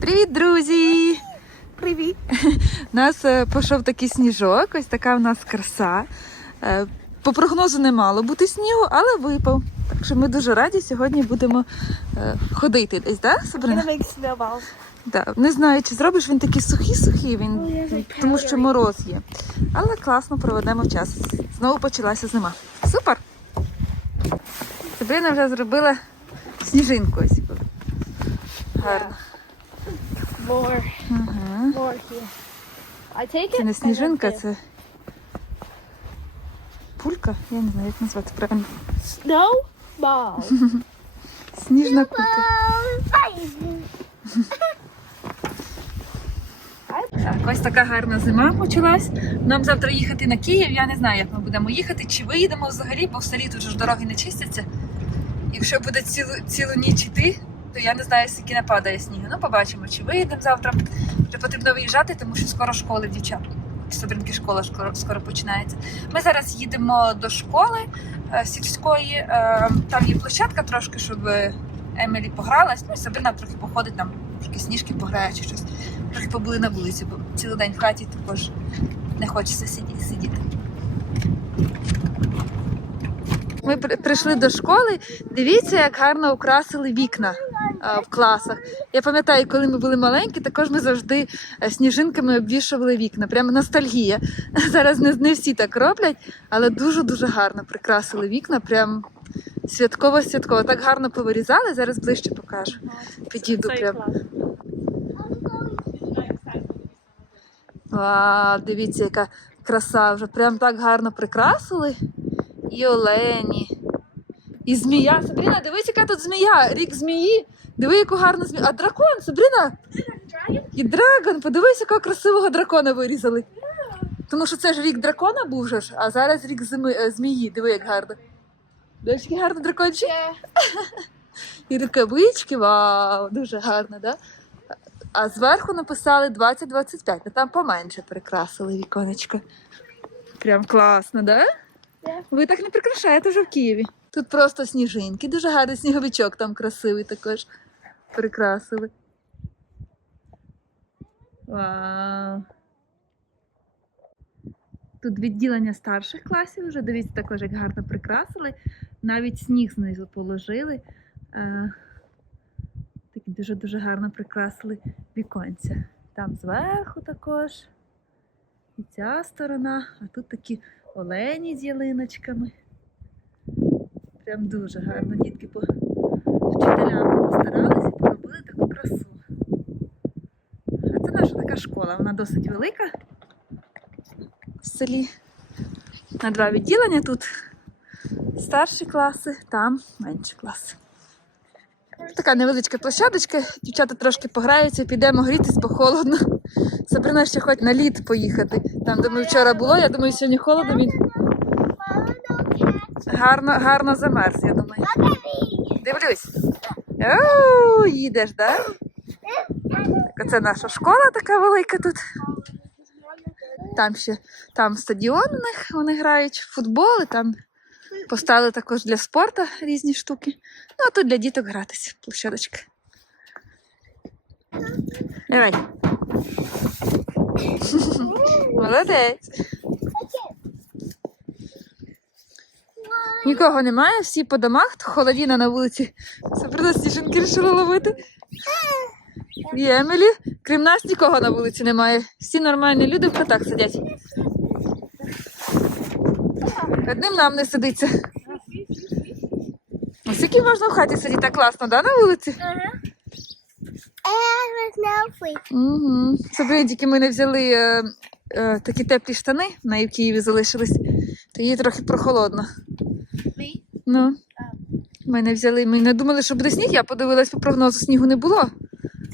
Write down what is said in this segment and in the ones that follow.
Привіт, друзі! Привіт. У нас е, пішов такий сніжок, ось така в нас краса. Е, По прогнозу не мало бути снігу, але випав. Так що ми дуже раді сьогодні будемо е, ходити десь, да, Сабрина? Да. Не знаю, чи зробиш він такий сухий-сухий, він, Ну, тому що мороз є. Але класно проведемо час. Знову почалася зима. Супер! Сабрина вже зробила сніжинку ось. Гарно. More, Ага. more here. I take it. Це не сніжинка, це пулька. Я не знаю, як назвати правильно. Snowball. Сніжна кулька. Так, ось така гарна зима почалась. Нам завтра їхати на Київ. Я не знаю, як ми будемо їхати, чи виїдемо взагалі, бо в селі тут ж дороги не чистяться. Якщо буде цілу, цілу ніч йти, то я не знаю, скільки нападає снігу. Ну, побачимо, чи виїдемо завтра. Вже потрібно виїжджати, тому що скоро школи дівчат. Собринки школа скоро, скоро починається. Ми зараз їдемо до школи е, сільської. Е, там є площадка трошки, щоб Емілі погралась. Ну і Сабрина трохи походить там, трошки сніжки пограє чи щось. Трохи побули на вулиці, бо цілий день в хаті також не хочеться сиді- сидіти. Ми при- прийшли до школи. Дивіться, як гарно украсили вікна в класах. Я пам'ятаю, коли ми були маленькі, також ми завжди е, сніжинками обвішували вікна. Прямо ностальгія. Зараз не, не всі так роблять, але дуже-дуже гарно прикрасили вікна. Прям святково-святково. Так гарно повирізали. Зараз ближче покажу. Підійду прям. Вау, дивіться, яка краса. Вже прям так гарно прикрасили. І олені. І змія. Сабріна, дивись, яка тут змія. Рік змії. Диви, яку гарну змію. А дракон, Сабріна! І драгон, подивись, якого красивого дракона вирізали. Тому що це ж рік дракона був же ж, а зараз рік зими, е, змії. Диви, як гарно. Дивись, який гарний дракончик. І рукавички, вау, дуже гарно, да? А зверху написали 2025, а там поменше прикрасили віконечко. Прям класно, да? Yeah. Ви так не прикрашаєте вже в Києві. Тут просто сніжинки, дуже гарний сніговичок там красивий також прикрасили. Вау. Тут відділення старших класів вже, дивіться, також як гарно прикрасили. Навіть сніг знизу положили. Е, Такі дуже-дуже гарно прикрасили віконця. Там зверху також. І ця сторона, а тут такі олені з ялиночками. Прям дуже гарно дітки по вчителям постаралися і поробили таку красу. А це наша така школа, вона досить велика в селі. На два відділення тут старші класи, там менші класи. Така невеличка площадочка, дівчата трошки пограються, підемо грітись, бо холодно. Сабрина ще хоч на лід поїхати. Там, де ми вчора було, я думаю, сьогодні холодно, він гарно, гарно замерз, я думаю. Дивлюсь. Оу, їдеш, да? Так, Оце наша школа така велика тут. Там ще там стадіон у них, вони грають в футбол, і там поставили також для спорту різні штуки. Ну, а тут для діток гратися, площадочка. Давай. Молодець. Нікого немає, всі по домах, холодіна на вулиці. Сабрина сніжинки вирішила ловити. І Емілі, крім нас, нікого на вулиці немає. Всі нормальні люди в хатах сидять. Одним нам не сидиться. А скільки можна в хаті сидіти так класно, да, на вулиці? Угу. Сабрині, тільки ми не взяли е, е, такі теплі штани, на в Києві залишились, то їй трохи прохолодно. Ну. Ми не взяли, ми не думали, що буде сніг, я подивилась по прогнозу, снігу не було.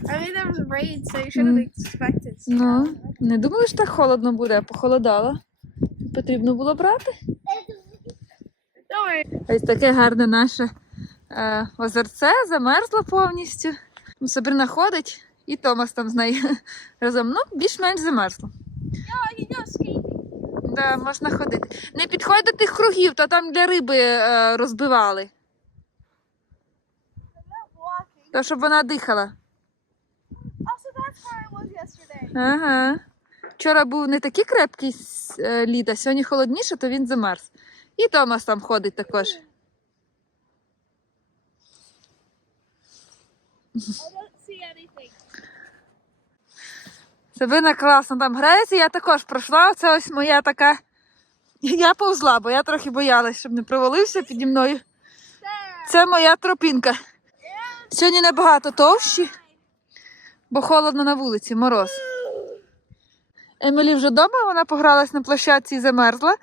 I mean, there was rain, so you should have expected. Ну, не думали, що так холодно буде, а похолодало. Потрібно було брати. Ось таке гарне наше е, озерце замерзло повністю. Сабрина ходить, і Томас там з нею разом. Ну, більш-менш замерзло. Да, можна ходити. Не підходь до тих кругів, то там для риби е, розбивали. То, щоб вона дихала. Ага. Вчора був не такий крепкий е, лід, а сьогодні холодніше, то він замерз. І Томас там ходить також. I don't see anything. Сабина класно там грається, я також пройшла. Це ось моя така. Я повзла, бо я трохи боялась, щоб не провалився піді мною. Це моя тропінка. Сьогодні набагато товщі, бо холодно на вулиці, мороз. Емілі вже вдома, вона погралась на площадці і замерзла.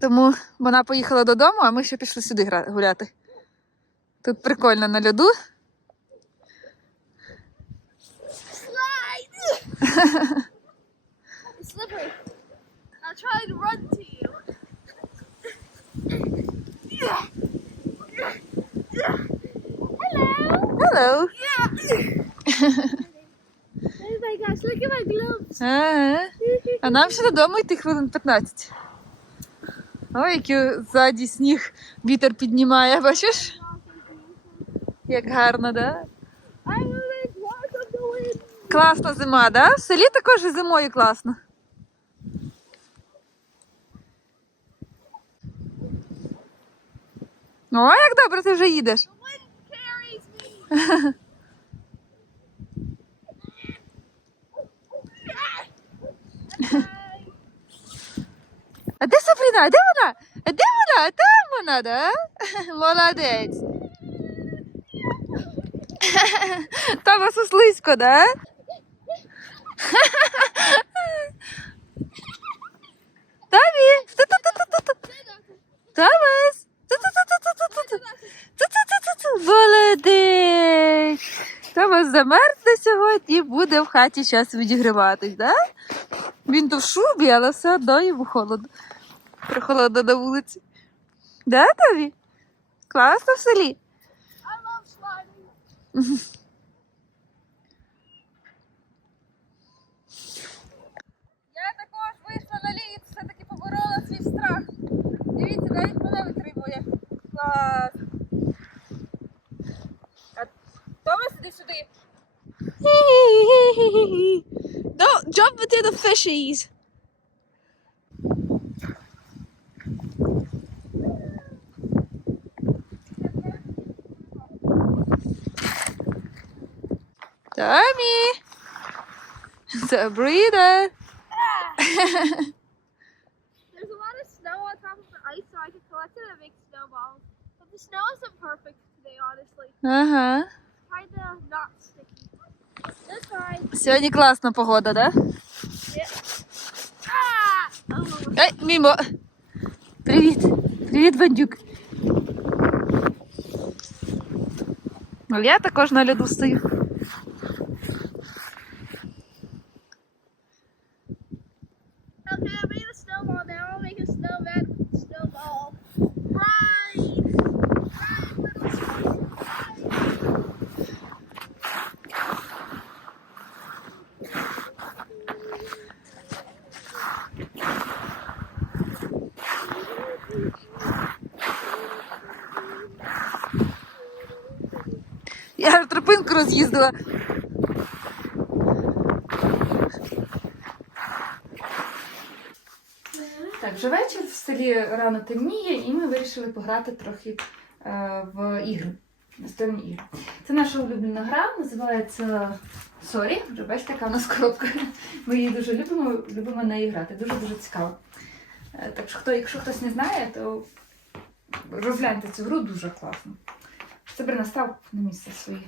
Тому вона поїхала додому, а ми ще пішли сюди гуляти. Тут прикольно на льоду. it's slippery. I'll try to run to you. Hello. Hello! Oh my gosh, look at my gloves. Ага. А нам ще додому йти хвилин 15. Ой, який ззаді сніг вітер піднімає, бачиш? Як гарно, да? I Класна зима, да? В селі також і зимою класно. О, як добре ти вже їдеш. А де Сабріна? А де вона? А де вона? А Там вона, да? Молодець. Там вас слизько, да? Ту-ту-ту-ту-ту. Томас! Молодець! Томас замерзне сьогодні і буде в хаті час відігріватись, да? Він то в шубі, але все одно йому холодно. Прохолодно на вулиці. Да, тобі? Класно в селі. I love sliding. Я також вийшла на лід, все-таки поборола свій страх. Дивіться, навіть мене витримує. Клас. А Томас, іди сюди. Don't jump into the fishies. Томі. Сабріна. There's a lot of snow on top of the ice, so I can collect it and make snowballs. But the snow isn't perfect today, honestly. Ага. Kinda not sticky. That's fine. Сьогодні класна погода, да? Ah! Oh, Ай, мімо. Привіт. Привіт, бандюк. Але я також на льоду стою. Я тропинку роз'їздила. Так, вже вечір в селі рано темніє, і ми вирішили пограти трохи е, в ігри. Настольні ігри. Це наша улюблена гра, називається Сорі. Вже бачите, яка в нас коробка. Ми її дуже любимо, любимо неї грати. Дуже дуже цікаво. Е, так що, хто, якщо хтось не знає, то розгляньте цю гру дуже класно. Це настав на місце своє.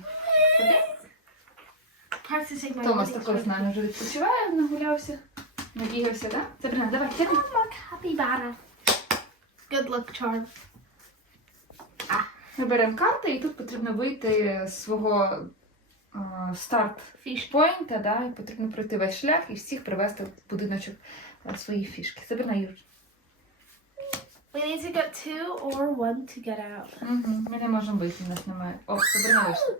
Томас також з нами вже відпочиває, нагулявся, набігався, так? Сабрина, давай, тягни. Good luck, capybara. Good luck charm. Ми беремо карти, і тут потрібно вийти з свого старт фішпойнта, да, і потрібно пройти весь шлях і всіх привести в будиночок е, свої фішки. Сабрина Юр. We need to get two or one to get out. Угу, Ми не можемо вийти, нас немає.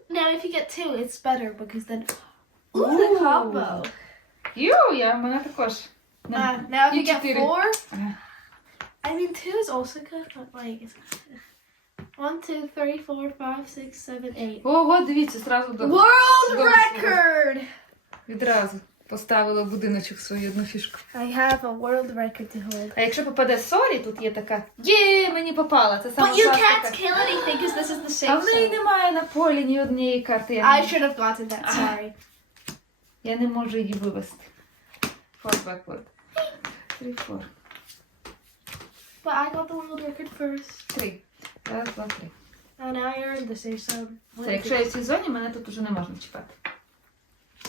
No, if you get two, it's better because then. Ooh, the gonna have мене також. Uh, now if you, You get four. I mean, two is also good, but like. It's... One, two, three, four, five, six, seven, eight. Ого, дивіться, зразу до World do? World record! відразу. Поставила в будиночок свою одну фішку. I have a world record to hold. А якщо попаде Сорі, тут є така. Є, мені попала. Це саме But you can't kill anything because this is the А в неї немає на полі ні однієї карти. Я, I не, should have gotten that, sorry. я не можу її вивести. Four backward. Three, four. But I got the world record first. Три. Раз, два, три. And I earned the safe zone. Це якщо я в цій зоні, мене тут уже не можна чіпати.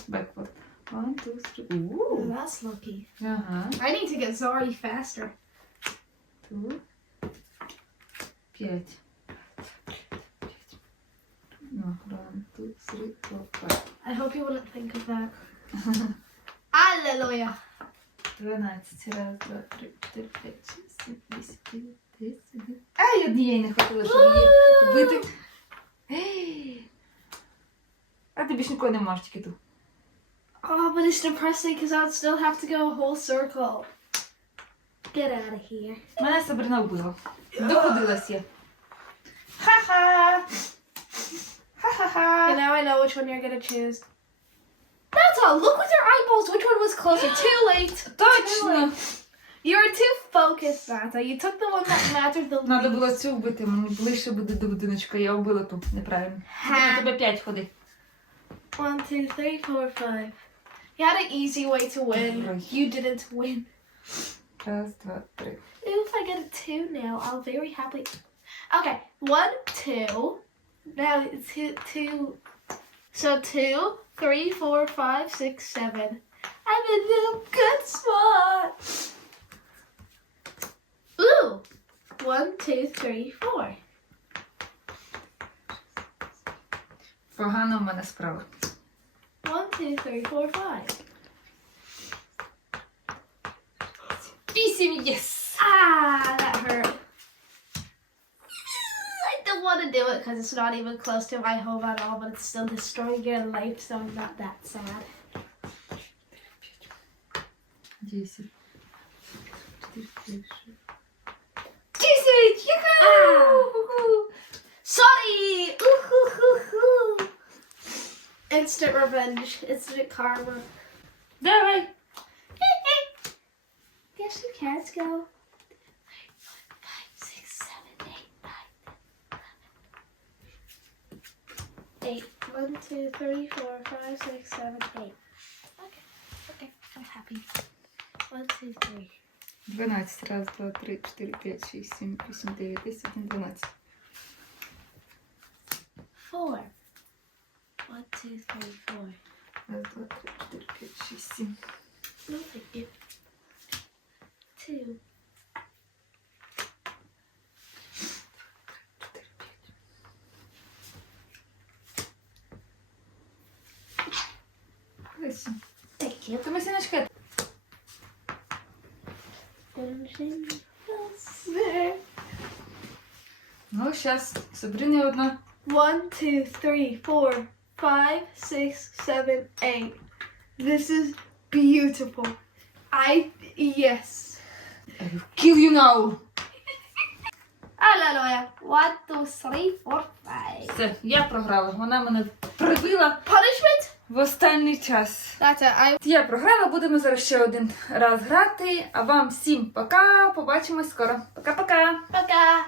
Backward. One, two, three. Ooh, Ууу. that's lucky. Ага. I need to get Zari faster. Two. П'ять. Ну, one, two, three, four, five. I hope you wouldn't think of that. Hallelujah. 12. Раз, два, три, чотири, п'ять, шість, сім, вісім, дев'ять, десять, один. Ай, однієї не хватило, щоб її вбити. Ей. А ти більш нікого не можеш, тільки ту. Oh, but it's depressing because I would still have to go a whole circle. Get out of here. Мене Сабрина вбила. Доходилась я. Ха-ха! And Ха-ха-ха! now I know which one you're gonna choose. That's all. Look with your eyeballs. Which one was closer? Too late. Точно! You were too focused, Santa. You took the one that mattered the Надо least. було цю вбити, мені ближче буде до будиночка, я вбила ту неправильно. На тебе п'ять ходи. One, two, three, four, five. You had an easy way to win. Right. You didn't win. Раз, два, три. Ooh, if I get a two now, I'll very happily. Okay, one, two. Now it's two, two. So two, three, four, five, six, seven. I'm in a good spot. Ooh, one, two, three, four. Погано в мене справа. One, two, three, four, five. Вісім, єс! Ah, that hurt. I don't want to do it because it's not even close to my home at all, but it's still destroying your life, so I'm not that sad. Десять. Чотири, п'ять, шість. Десять! Юху! Sorry! Instant revenge. Instant karma. No yes, you can. Let's go. Eight. One, two, three, four, five, six, seven, eight. Okay. Okay. I'm happy. One, two, three. 12, раз, два, три, четыре, пять, шесть, семь, восемь, девять, десять, одиннадцать. Раз, два, три, чотири, п'ять, сім. No, thank. Two. Вісім. Thank you. То. Ну, зараз Сабріні одна. One, two, three, four, five, six, seven, eight. This is beautiful. I yes. Kill you now! Hallelujah. One, two, three, four, five. Все, я програла. Вона мене прибила Punishment? в останній час. That's it. I Я програла, будемо зараз ще один раз грати. А вам всім пока. Побачимось скоро. Пока-пока. Пока.